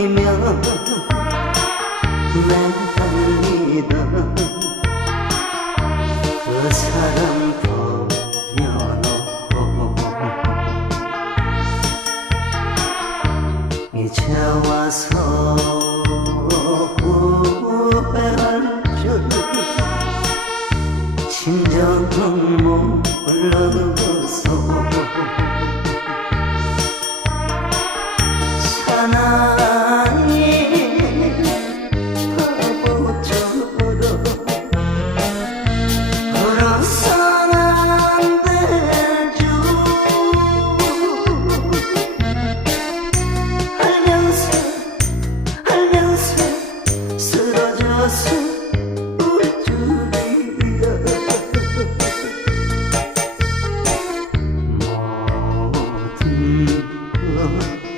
버리면 매달리던 그 사람 버려놓고 이제 와서 후회할 줄 진정은 몰라서 사나 모든 것